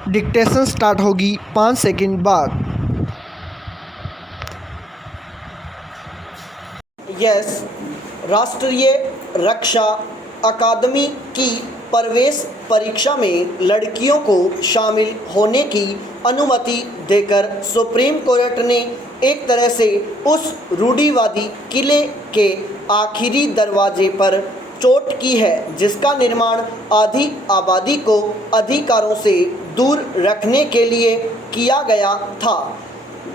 Dictation start होगी 5 second बाद। Yes, राष्ट्रीय रक्षा अकादमी की प्रवेश परीक्षा में लड़कियों को शामिल होने की अनुमति देकर सुप्रीम कोर्ट ने एक तरह से उस रूढ़िवादी किले के आखिरी दरवाजे पर चोट की है जिसका निर्माण आधी आबादी को अधिकारों से दूर रखने के लिए किया गया था।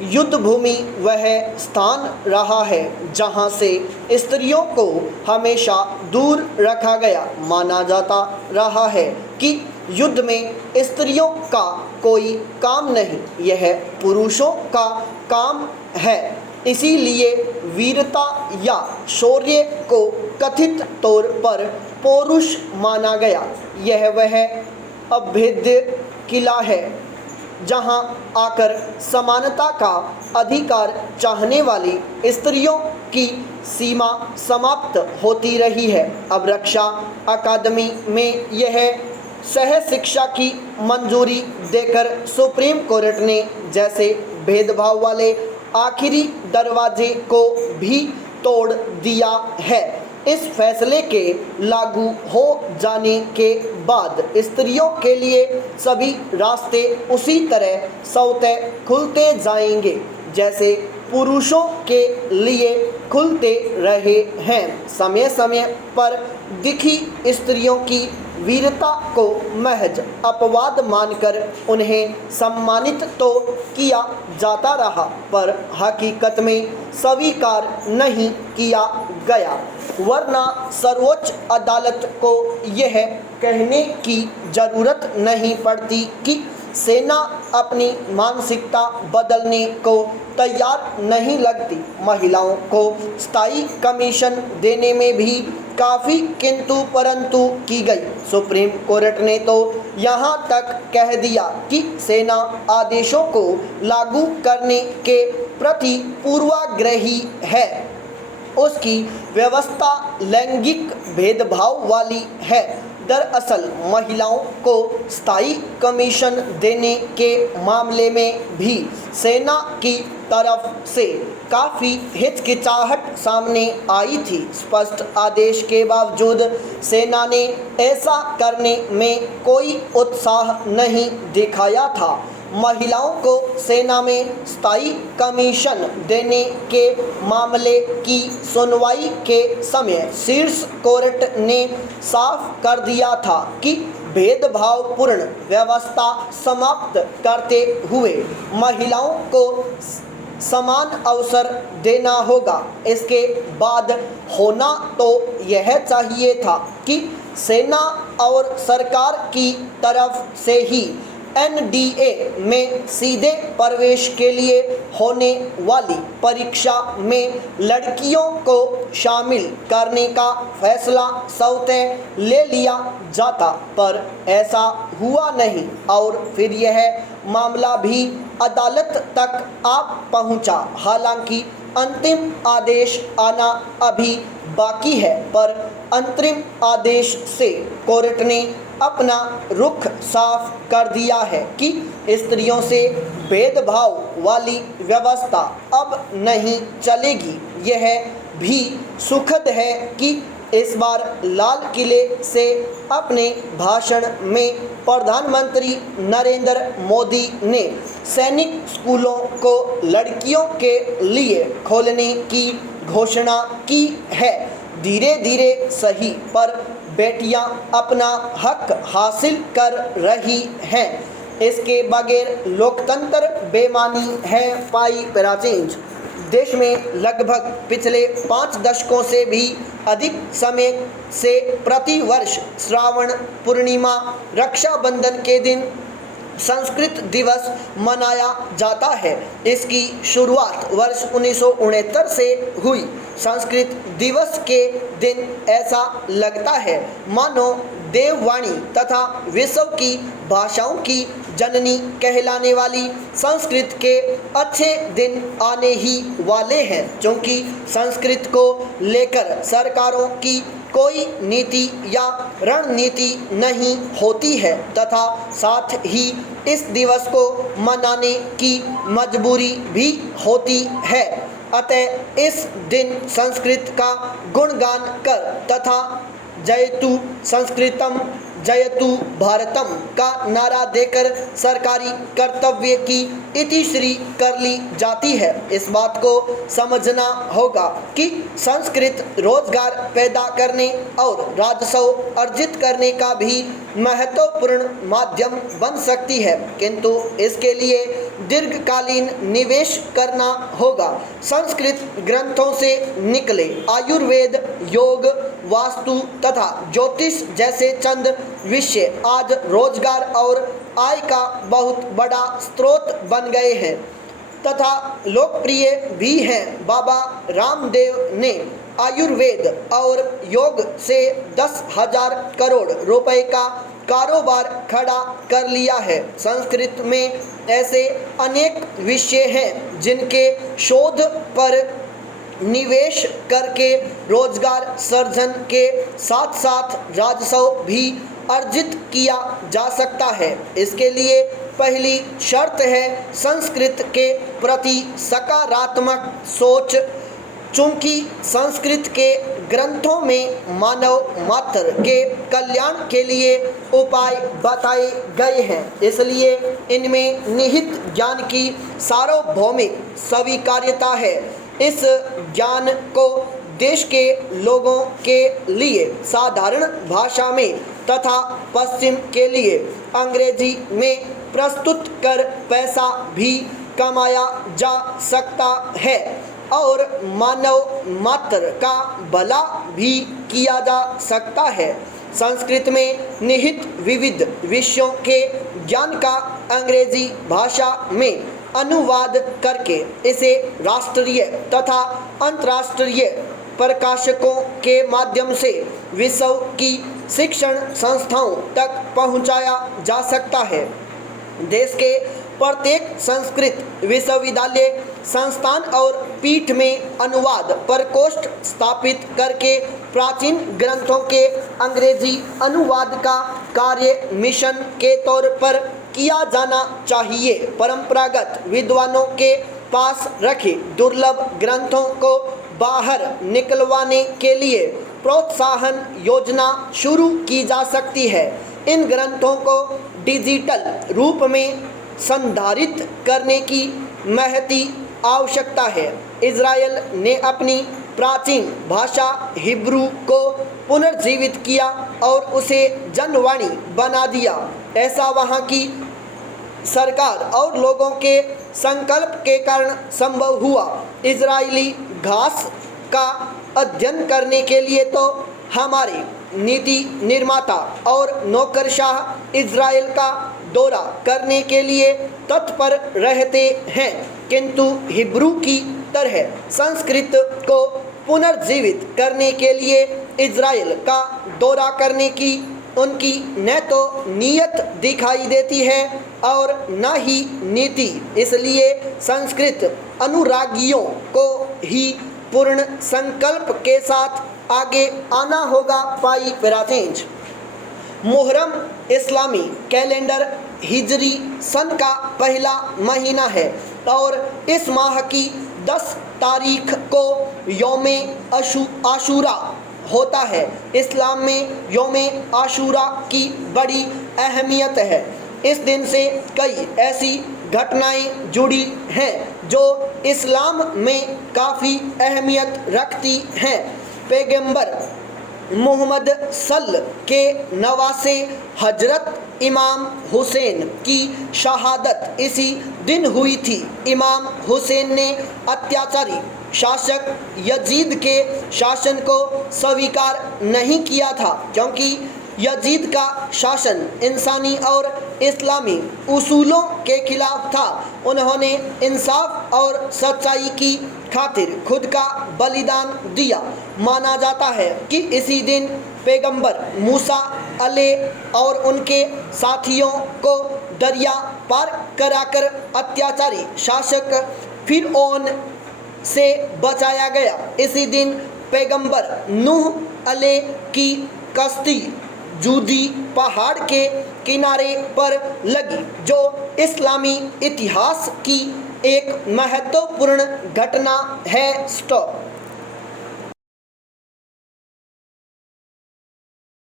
युद्ध भूमि वह स्थान रहा है जहां से स्त्रियों को हमेशा दूर रखा गया। माना जाता रहा है कि युद्ध में स्त्रियों का कोई काम नहीं, यह पुरुषों का काम है। इसीलिए वीरता या शौर्य को कथित तौर पर पौरुष माना गया। यह वह अभेद्य किला है जहां आकर समानता का अधिकार चाहने वाली स्त्रियों की सीमा समाप्त होती रही है। अब रक्षा अकादमी में यह सह शिक्षा की मंजूरी देकर सुप्रीम कोर्ट ने जैसे भेदभाव वाले आखिरी दरवाजे को भी तोड़ दिया है। इस फैसले के लागू हो जाने के बाद स्त्रियों के लिए सभी रास्ते उसी तरह स्वतः खुलते जाएंगे जैसे पुरुषों के लिए खुलते रहे हैं। समय समय पर दिखी स्त्रियों की वीरता को महज अपवाद मानकर उन्हें सम्मानित तो किया जाता रहा पर हकीकत में स्वीकार नहीं किया गया। वरना सर्वोच्च अदालत को यह कहने की जरूरत नहीं पड़ती कि सेना अपनी मानसिकता बदलने को तैयार नहीं लगती। महिलाओं को स्थायी कमीशन देने में भी काफ़ी किंतु परंतु की गई। सुप्रीम कोर्ट ने तो यहाँ तक कह दिया कि सेना आदेशों को लागू करने के प्रति पूर्वाग्रही है। उसकी व्यवस्था लैंगिक भेदभाव वाली है। दरअसल महिलाओं को स्थायी कमीशन देने के मामले में भी सेना की तरफ से काफ़ी हिचकिचाहट सामने आई थी। स्पष्ट आदेश के बावजूद सेना ने ऐसा करने में कोई उत्साह नहीं दिखाया था। महिलाओं को सेना में स्थायी कमीशन देने के मामले की सुनवाई के समय शीर्ष कोर्ट ने साफ कर दिया था कि भेदभावपूर्ण व्यवस्था समाप्त करते हुए महिलाओं को समान अवसर देना होगा। इसके बाद होना तो यह चाहिए था कि सेना और सरकार की तरफ से ही एनडीए में सीधे प्रवेश के लिए होने वाली परीक्षा में लड़कियों को शामिल करने का फैसला स्वतः ले लिया जाता, पर ऐसा हुआ नहीं और फिर यह मामला भी अदालत तक आ पहुंचा। हालांकि अंतिम आदेश आना अभी बाकी है, पर अंतरिम आदेश से कोर्ट ने अपना रुख साफ कर दिया है कि स्त्रियों से भेदभाव वाली व्यवस्था अब नहीं चलेगी। यह भी सुखद है कि इस बार लाल किले से अपने भाषण में प्रधानमंत्री नरेंद्र मोदी ने सैनिक स्कूलों को लड़कियों के लिए खोलने की घोषणा की है। धीरे धीरे सही, पर बेटियां अपना हक हासिल कर रही हैं। इसके बगैर लोकतंत्र बेमानी है पाई प्राचीन। देश में लगभग पिछले 5 दशकों से भी अधिक समय से प्रतिवर्ष श्रावण पूर्णिमा रक्षाबंधन के दिन संस्कृत दिवस मनाया जाता है। इसकी शुरुआत वर्ष 1969 से हुई। संस्कृत दिवस के दिन ऐसा लगता है मानो देववाणी तथा विश्व की भाषाओं की जननी कहलाने वाली संस्कृत के अच्छे दिन आने ही वाले हैं। क्योंकि संस्कृत को लेकर सरकारों की कोई नीति या रणनीति नहीं होती है तथा साथ ही इस दिवस को मनाने की मजबूरी भी होती है। अतः इस दिन संस्कृत का गुणगान कर तथा जयतु संस्कृतम जयतु भारतम का नारा देकर सरकारी कर्तव्य की इतिश्री कर ली जाती है। इस बात को समझना होगा कि संस्कृत रोजगार पैदा करने और राजस्व अर्जित करने का भी महत्वपूर्ण माध्यम बन सकती है, किंतु इसके लिए दीर्घकालीन निवेश करना होगा। संस्कृत ग्रंथों से निकले आयुर्वेद, योग, वास्तु तथा ज्योतिष जैसे चंद विषय आज रोजगार और आय का बहुत बड़ा स्रोत बन गए हैं तथा लोकप्रिय भी हैं। बाबा रामदेव ने आयुर्वेद और योग से 10,000 करोड़ रुपए का कारोबार खड़ा कर लिया है। संस्कृत में ऐसे अनेक विषय हैं जिनके शोध पर निवेश करके रोजगार सर्जन के साथ साथ राजस्व भी अर्जित किया जा सकता है। इसके लिए पहली शर्त है संस्कृत के प्रति सकारात्मक सोच। चूंकि संस्कृत के ग्रंथों में मानव मात्र के कल्याण के लिए उपाय बताए गए हैं, इसलिए इनमें निहित ज्ञान की सार्वभौमिक स्वीकार्यता है। इस ज्ञान को देश के लोगों के लिए साधारण भाषा में तथा पश्चिम के लिए अंग्रेजी में प्रस्तुत कर पैसा भी कमाया जा सकता है और मानव मात्र का भला भी किया जा सकता है। संस्कृत में निहित विविध विषयों के ज्ञान का अंग्रेजी भाषा में अनुवाद करके इसे राष्ट्रीय तथा अंतर्राष्ट्रीय प्रकाशकों के माध्यम से विश्व की शिक्षण संस्थाओं तक पहुंचाया जा सकता है। देश के प्रत्येक संस्कृत विश्वविद्यालय, संस्थान और पीठ में अनुवाद प्रकोष्ठ स्थापित करके प्राचीन ग्रंथों के अंग्रेजी अनुवाद का कार्य मिशन के तौर पर किया जाना चाहिए। परंपरागत विद्वानों के पास रखे दुर्लभ ग्रंथों को बाहर निकलवाने के लिए प्रोत्साहन योजना शुरू की जा सकती है। इन ग्रंथों को डिजिटल रूप में संधारित करने की महती आवश्यकता है। इज़राइल ने अपनी प्राचीन भाषा हिब्रू को पुनर्जीवित किया और उसे जनवाणी बना दिया। ऐसा वहाँ की सरकार और लोगों के संकल्प के कारण संभव हुआ। इजरायली घास का अध्ययन करने के लिए तो हमारे नीति निर्माता और नौकरशाह इजराइल का दौरा करने के लिए तत्पर रहते हैं, किंतु हिब्रू की तरह संस्कृत को पुनर्जीवित करने के लिए इजराइल का दौरा करने की उनकी न तो नीयत दिखाई देती है और न ही नीति। इसलिए संस्कृत अनुरागियों को ही पूर्ण संकल्प के साथ आगे आना होगा। पाई पैराथेंज। मुहर्रम इस्लामी कैलेंडर हिजरी सन का पहला महीना है और इस माह की 10 तारीख को यौमे आशूरा होता है। इस्लाम में यौमे आशूरा की बड़ी अहमियत है। इस दिन से कई ऐसी घटनाएं जुड़ी हैं जो इस्लाम में काफ़ी अहमियत रखती हैं। पैगंबर मोहम्मद के नवासे हजरत इमाम हुसैन की शहादत इसी दिन हुई थी। इमाम हुसैन ने अत्याचारी शासक यजीद के शासन को स्वीकार नहीं किया था, क्योंकि यजीद का शासन इंसानी और इस्लामी उसूलों के खिलाफ था। उन्होंने इंसाफ और सच्चाई की खातिर खुद का बलिदान दिया। माना जाता है कि इसी दिन पैगंबर मूसा अलैह और उनके साथियों को दरिया पार कराकर अत्याचारी शासक फिरऔन से बचाया गया। इसी दिन पैगंबर नूह अले की कश्ती जूदी पहाड़ के किनारे पर लगी, जो इस्लामी इतिहास की एक महत्वपूर्ण घटना है। स्टॉप।